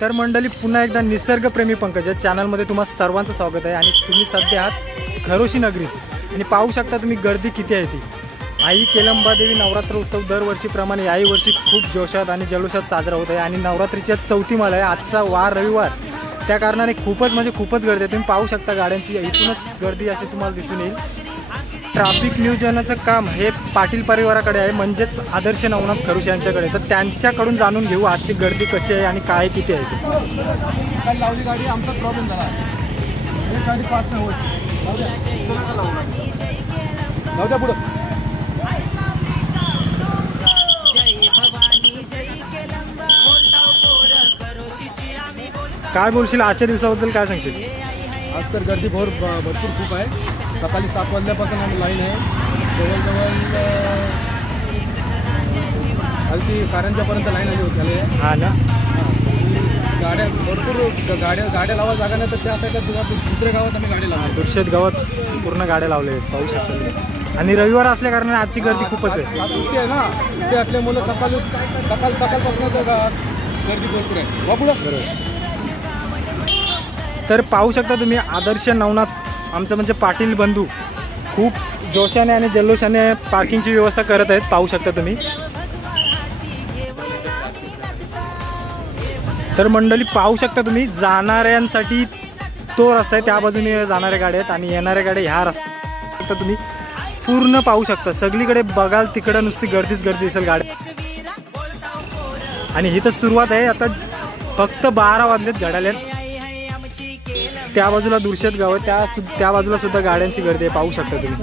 तर मंडळी पुन्हा एकदा निसर्गप्रेमी पंकज या चॅनलमध्ये तुम्हा सर्वांचं स्वागत आहे। आणि तुम्ही सध्या आहात खरोशी नगरीत आणि पाहू शकता तुम्ही गर्दी किती आहे ती। आई केलंबादेवी नवरात्र उत्सव दरवर्षीप्रमाणे याही वर्षी खूप जोशात आणि जल्लोषात साजरा होत आहे आणि नवरात्रीच्या चौथी माळ आहे। आजचा वार रविवार त्या कारणाने खूपच गर्दी आहे। तुम्ही पाहू शकता गाड्यांची इथूनच गर्दी अशी तुम्हाला दिसून येईल। ट्रॅफिक नियोजनाचं काम हे पाटील परिवाराकडे आहे, म्हणजेच आदर्श नवनाथ खरोशी यांच्याकडे। तर त्यांच्याकडून जाणून घेऊ आजची गर्दी कशी आहे आणि काय किती आहे ती। गाडी आमचा प्रॉब्लेम झाला, गाडी पास नाही होत। पुढं काय बोलशील आजच्या दिवसाबद्दल, काय सांगशील? आज तर गर्दी भरपूर खूप आहे। सकाळी 7 वाजल्यापासून आम्ही लाईन आहे, जवळजवळ हलकी कारंजापर्यंत लाईन आली होती। हा ना, गाड्या भरपूर गाड्या लावा जागा नाही, तर त्या साईडला दुसऱ्या गावात आम्ही गाडी लावली। दुर्शेत गावात पूर्ण गाड्या लावले आहेत, पाहू शकता तुम्ही। आणि रविवार असल्या कारणाने आजची गर्दी खूपच आहे। सुट्टी आहे ना, सुट्टी असल्यामुळे सकाळपासून गर्दी भरपूर आहे। बरोबर। तर पाहू शकता तुम्ही आदर्श नवनाथ आमचं म्हणजे पाटील बंधू खूप जोशाने आणि जल्लोषाने पार्किंगची व्यवस्था करत आहेत, पाहू शकता तुम्ही। तर मंडळी पाहू शकता तुम्ही जाणाऱ्यांसाठी तो रस्ता आहे, त्या बाजूने जाणाऱ्या गाड्या आहेत आणि येणाऱ्या गाड्या ह्या रस्ता तुम्ही पूर्ण पाहू शकता। सगळीकडे बघाल तिकडं नुसती गर्दी दिसेल गाड्या। आणि ही तर सुरुवात आहे, आता फक्त 12 वाजलेत घड्याळ्यात। त्या बाजूला दुर्शेत गाव आहे, त्या बाजूला सुद्धा गाड्यांची गर्दी आहे, पाहू शकता तुम्ही।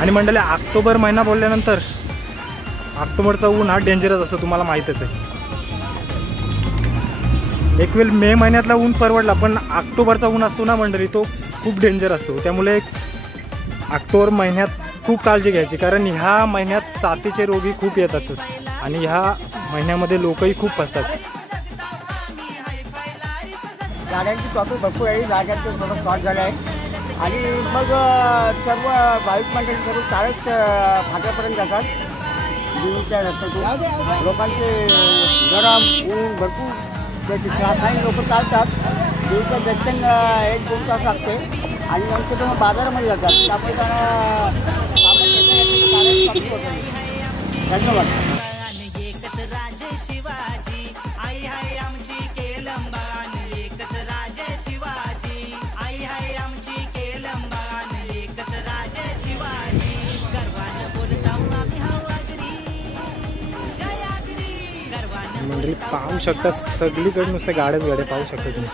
आणि मंडळी ऑक्टोबर महिना बोलल्यानंतर ऑक्टोबरचा ऊन हा डेंजरस असतो, तुम्हाला माहीतच आहे। एक वेळ मे महिन्यातला ऊन परवडला, पण ऑक्टोबरचा ऊन असतो ना मंडळी, तो खूप डेंजर असतो। त्यामुळे ऑक्टोबर महिन्यात खूप काळजी घ्यायची, कारण ह्या महिन्यात साथीचे रोगी खूप येतातच आणि ह्या महिन्यामध्ये लोकही खूप फसतात। गाड्यांची ट्रॉफिक भरपूर आहे, जागांचं थोडं शॉर्ट झालं आहे आणि मग सर्व भाविक मंडळी सर्व चाळीस फाट्यापर्यंत जातात। देवीच्या रस्त्यातून लोकांचे गरम ऊन भरपूर काही लोक चालतात। देवीचं दर्शन 1-2 तास लागते आणि नंतर मग बाजारामध्ये जातात, त्यामुळे त्यांना धन्यवाद। मंडळी पाहू शकता सगळीकडे नुसते गाड्या पाहू शकता तुम्ही।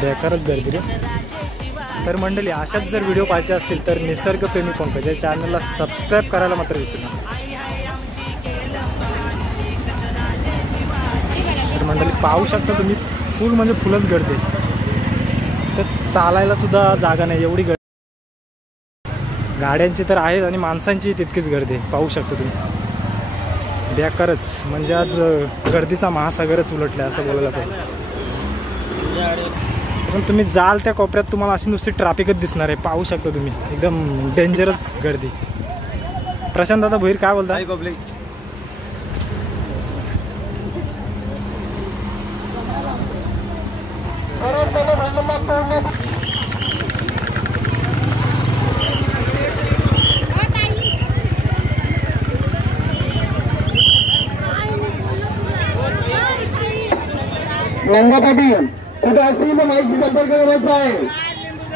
बेकारच गर्दी रे। तर मंडळी अशाच जर व्हिडिओ पाहायचे असतील तर निसर्गप्रेमी पंकज या चॅनलला सबस्क्राईब करायला मात्र विसरू नका। तर मंडळी पाहू शकता तुम्ही फुल म्हणजे फुलच गर्दी, तर चालायला सुद्धा जागा नाही, एवढी गर्दी गाड्यांची तर आहेत आणि माणसांची तितकीच गर्दी आहे, पाहू शकता तुम्ही। बेकारच म्हणजे आज गर्दीचा महासागरच उलटला असं बोलायला पाहिजे। पण तुम्ही जाल त्या कोपऱ्यात तुम्हाला अशी नुसती ट्रॅफिकच दिसणार आहे, पाहू शकता तुम्ही, एकदम डेंजरस गर्दी। प्रशांत दादा भोईर काय बोलता? पब्लिक गंगा पाटील कुठे असतील तर माहिती संपर्क करायचा आहे।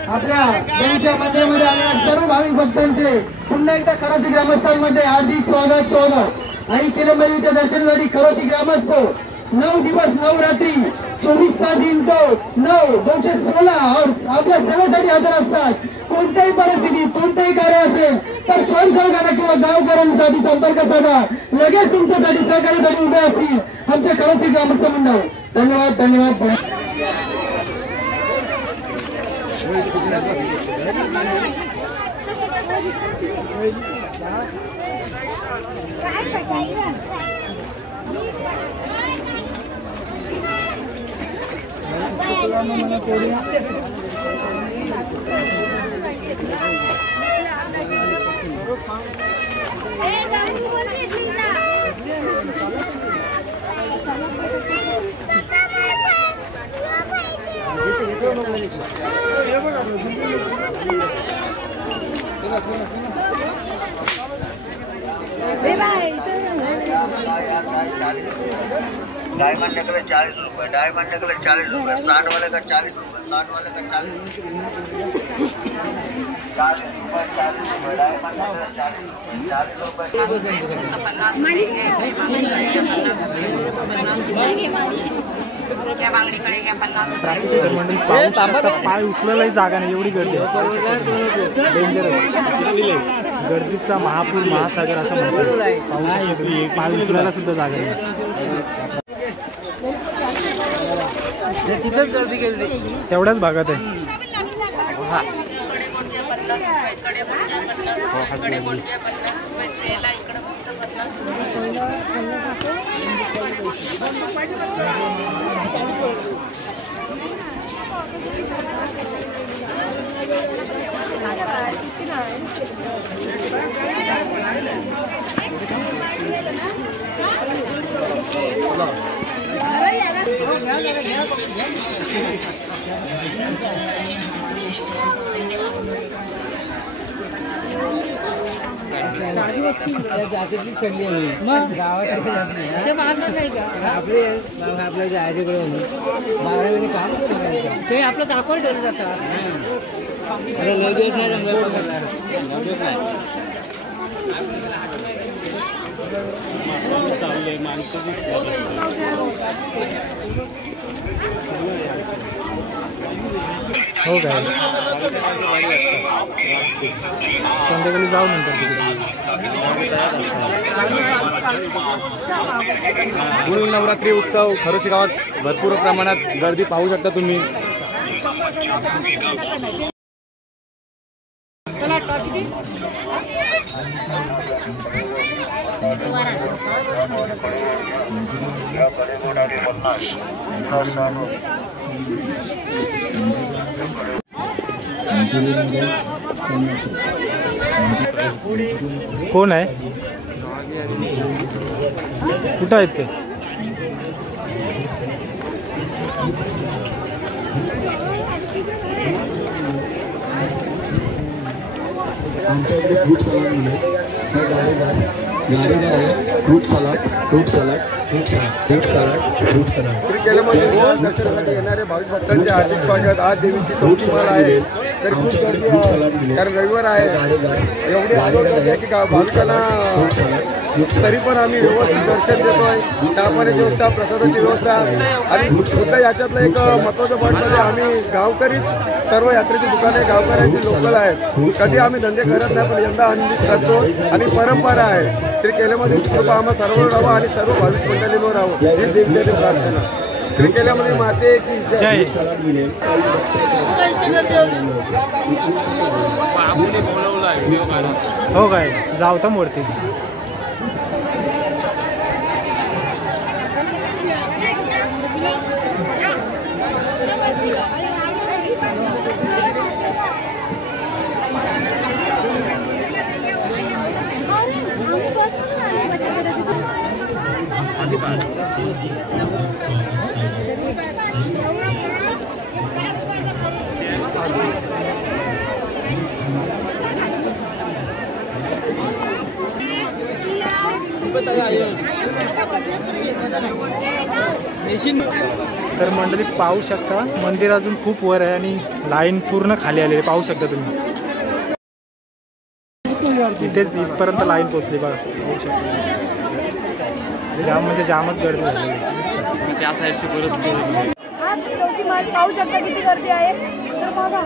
आपल्या देवीच्या मंदिरामध्ये आलेल्या सर्व भाविक भक्तांचे पुन्हा एकदा खरोशी ग्रामस्थांमध्ये हार्दिक स्वागत। आणि केलंबादेवीच्या दर्शनासाठी खरोशी ग्रामस्थ 9 दिवस 9 रात्री 24 तास इंटो 9 216 आपल्या सेवेसाठी हजर असतात। कोणत्याही परिस्थितीत कोणतेही कार्य असेल तर स्वयंसेवकांना किंवा गावकऱ्यांसाठी संपर्क साधा, लगेच तुमच्यासाठी सहकार्यासाठी उभे असतील आमचे खरोशी ग्रामस्थ मंडळ। धन्यवाद। काय डायमंड नेकलेस 40 रुपये, डायमंड नेकलेस 40 रुपये, 60 वाले का 40 रुपये, 60 वाले का 40 रुपये, 40 रुपये, डायमंड नेकलेस 40 रुपये, तर मंडळी पाहू शकता, पाय उचलायलाही जागा नाही, एवढी गर्दी आहे. डेंजरस गर्दीचा महापूर महासागर असं म्हणतात. पाहू शकता तुम्ही, पाय उचलायला सुद्धा जागा नाही. तिथंच गर्दी केली तेवढ्याच भागात आहे. आपल्या जायच्याकडे ते आपलं दाखवून ठेवलं जातं. हो काय, संध्याकाळी जाऊ नंतर तिकडे. नवरात्री उत्सव खरोशी गावात भरपूर प्रमाणात गर्दी पाहू शकता तुम्ही. कोण आहे, कुठं आहेत ते? आमच्याकडे फ्रूट सलाड मिळेल. गाडीदार आहे. Fruit salad, fruit salad, fruit salad, fruit salad, fruit salad. Shri केलेमध्ये दर्शनासाठी येणारे भाविक भक्तांचे हार्दिक स्वागत. आज देवीची चौथी माळ आहे, तर खूप गर्दी आहे, कारण रविवार आहे. एवढी आवड आहे की भाविकांना, तरी पण आम्ही व्यवस्थित दर्शन देतोय. चहा पाण्याची व्यवस्था, प्रसादाची व्यवस्था, आणि सुद्धा याच्यातलं एक महत्त्वाचं पॉईंट म्हणजे आम्ही गावकरी, सर्व यात्रेची दुकाने गावकऱ्यांची लोकल आहेत. कधी आम्ही धंदे करत नाही, पण यंदा आम्ही करतो आणि परंपरा आहे. श्री केल्यामध्ये कृपा आम्हा सर्व राहावं आणि सर्व भाविक मंडळींवर राहावं ही देवतेची प्रार्थना. श्री केल्यामध्ये माते की जय. हो काय, जाऊ तर मूर्ती. तर मंडळी पाहू शकता, मंदिर अजून खूप वर आहे आणि लाईन पूर्ण खाली आलेली पाहू शकता तुम्ही. इथेच इथपर्यंत लाईन पोचली बघा, पाहू शकता. जाम म्हणजे जामच गर्दी झाली. त्या साईडची परत चौथी माळ पाहू शकता किती गर्दी आहे. तर बघा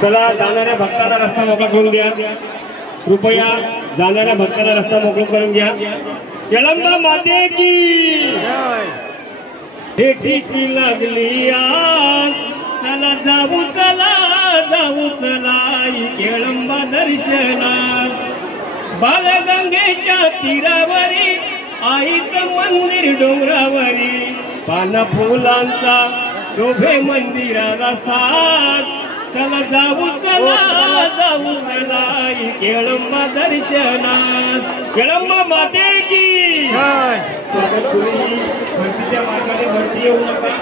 चला जाणाऱ्या भक्ताला रस्ता मोकळा करून द्या. कृपया जाणाऱ्या भक्ताला रस्ता मोकळा करून घ्या. केळंबा माते की भेटीची लागली आज. चला जाऊ चला केळंबा दर्शना. बालगंगेच्या तीरावरी आईचं मंदिर डोंगरावरी. पाना फुलांचा शोभे मंदिराला साथ. चला जाऊ चला केळंबा दर्शनास. केळंबा माते की भरतीच्या मार्गाने भरती येऊ नका.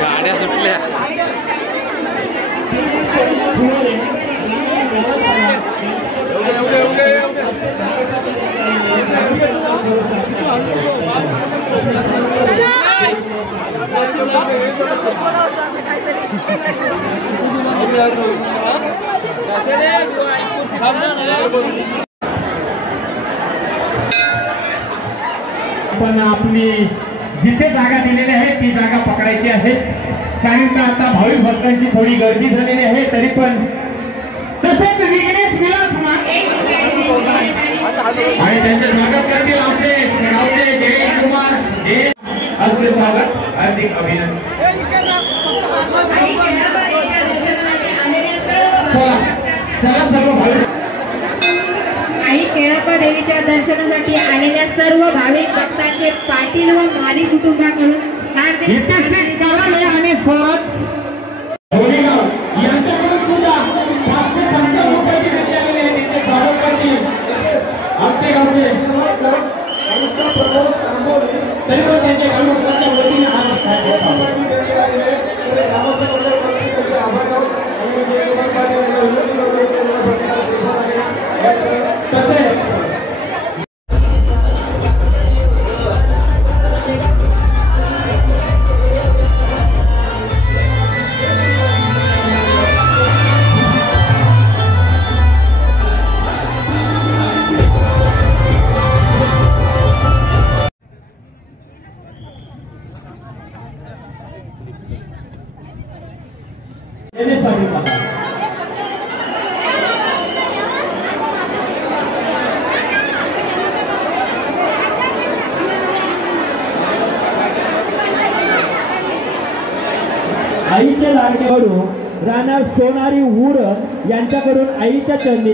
गाड्या सुटल्या. पण आपली जिथे जागा दिलेली आहे ती जागा पकडायची आहे. कारण का आता भाविक भक्तांची थोडी गर्दी झालेली आहे. तरी पण तसेच विघ्नेश विलास आणि त्यांचे स्वागत करतील आमचे गावचे जय कुमार हे आपले स्वागत हार्दिक अभिनंदन. चला सर्व भाविक आई केळंबा देवीच्या दर्शनासाठी आलेल्या सर्व भाविक भक्तांचे पाटील व माली कुटुंबाकडून आणि स्वराज यांच्याकडून सुद्धा 550 रुपयाची भेटी आलेली आहे. त्यांचे स्वागत करतील आमचे गावचे तरी पण त्यांच्या ग्रामस्थांच्या वतीने आईच्या लाडक्याकडून राणा सोनारी उर यांच्याकडून आईच्या चरणी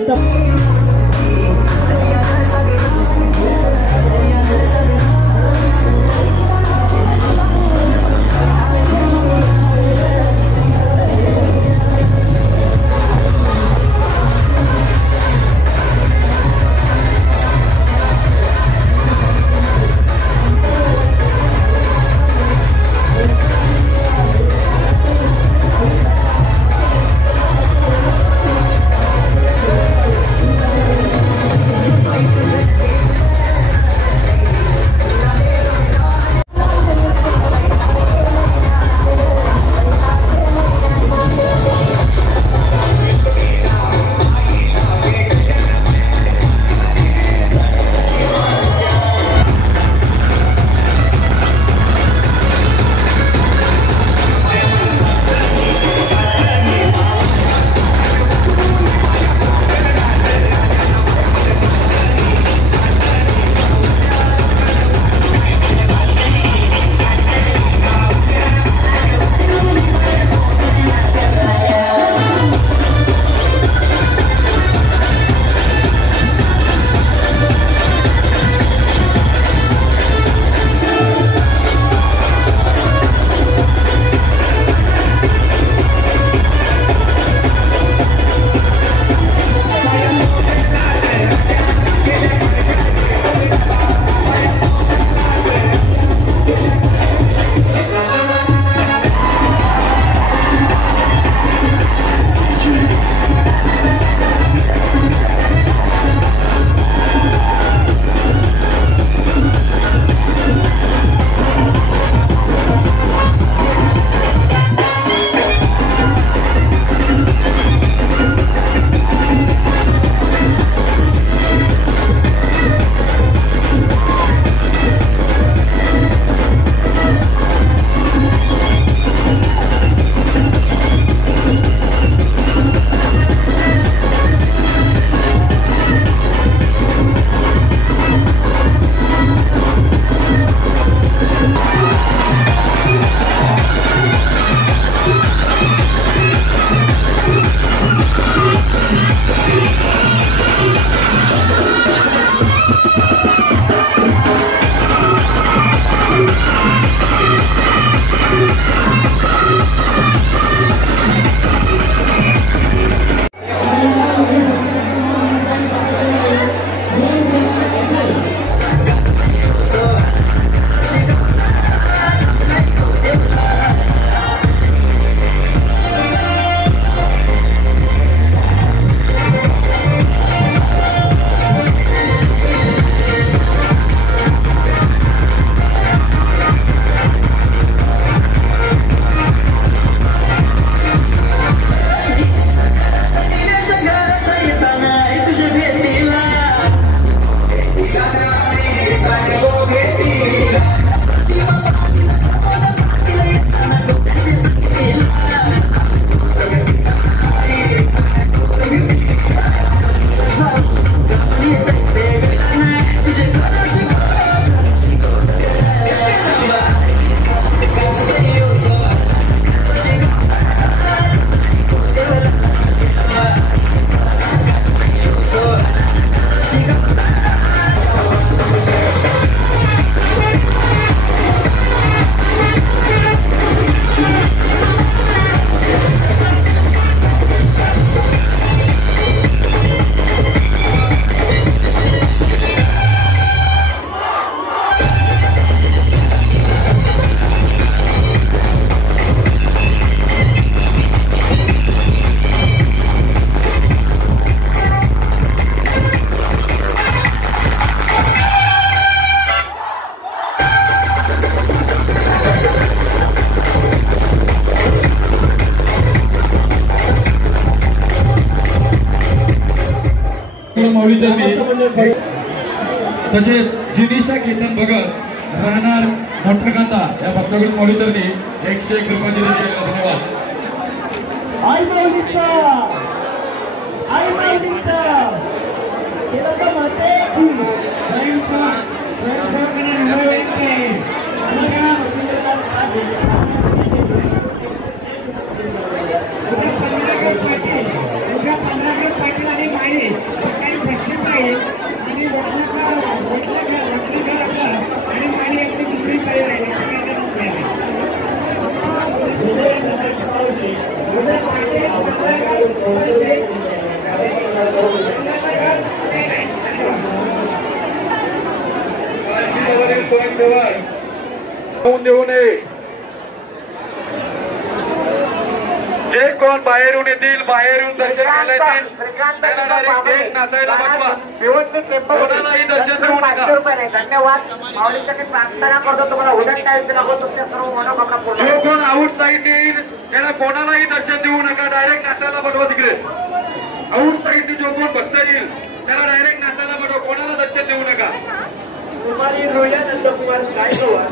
माऊलीचरणी तसेच जिनिषा केतन भगत राहणार मोठरकांदा या भक्ताकडून माऊलीचरणी 101 रुपये दिले. धन्यवाद. आई माऊलीचा केलं तर माते की स्वयंसेवकांना निवडते. उद्या 15 पाटील आणि माळी सकाळी पश्चिम राहील आणि आणि माळी यांची दुसरी पाळी राहिली. स्वयंसेवक देऊ नये. जे कोण बाहेरून येतील बाहेरून दर्शन घ्यायला येतील त्यांना डायरेक्ट गेट नाचायला पाठवा. कोणालाही दर्शन देऊ नका. धन्यवाद. माऊलीसाठी प्रार्थना करतो तुम्हाला उद्या काय तुमच्या सर्व मनोकामना. जो कोण आउट साईड येईल त्याला कोणालाही दर्शन देऊ नका. डायरेक्ट नाचायला पाठवा तिकडे. आउट साईडनी जो कोण भक्त येईल त्याला डायरेक्ट नाचायला पाठवा. कोणाला दर्शन देऊ नका. कुमारी रोया नंदकुमार गायकवाड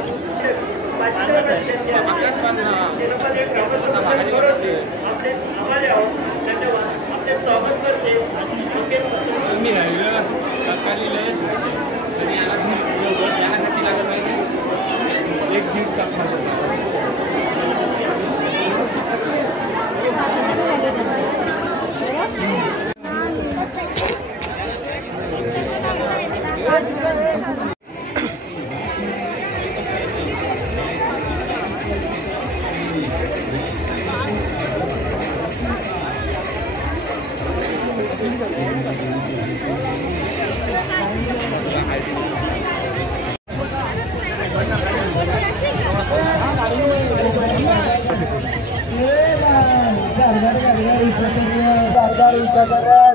सरकार